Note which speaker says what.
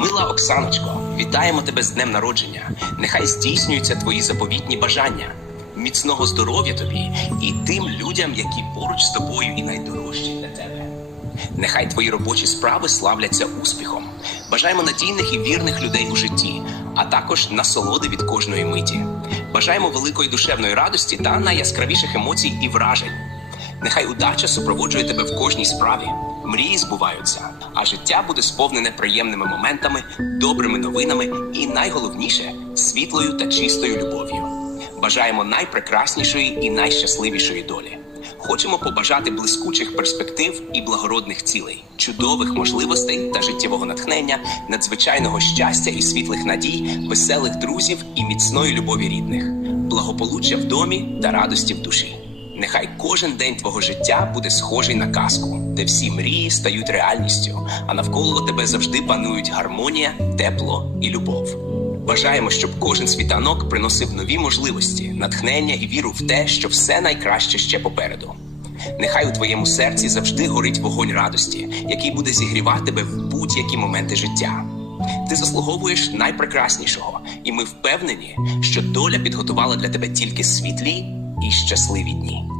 Speaker 1: Мила Оксаночко, вітаємо тебе з днем народження. Нехай здійснюються твої заповітні бажання. Міцного здоров'я тобі і тим людям, які поруч з тобою і найдорожчі для тебе. Нехай твої робочі справи славляться успіхом. Бажаємо надійних і вірних людей у житті, а також насолоди від кожної миті. Бажаємо великої душевної радості та найяскравіших емоцій і вражень. Нехай удача супроводжує тебе в кожній справі. Мрії збуваються, а життя буде сповнене приємними моментами, добрими новинами і найголовніше світлою та чистою любов'ю. Бажаємо найпрекраснішої і найщасливішої долі. Хочемо побажати блискучих перспектив і благородних цілей, чудових можливостей та життєвого натхнення, надзвичайного щастя і світлих надій, веселих друзів і міцної любові рідних, благополуччя в домі та радості в душі. Нехай кожен день твого життя буде схожий на казку, де всі мрії стають реальністю, а навколо тебе завжди панують гармонія, тепло і любов. Бажаємо, щоб кожен світанок приносив нові можливості, натхнення і віру в те, що все найкраще ще попереду. Нехай у твоєму серці завжди горить вогонь радості, який буде зігрівати тебе в будь-які моменти життя. Ти заслуговуєш найпрекраснішого, і ми впевнені, що доля підготувала для тебе тільки світлі і щасливі дні.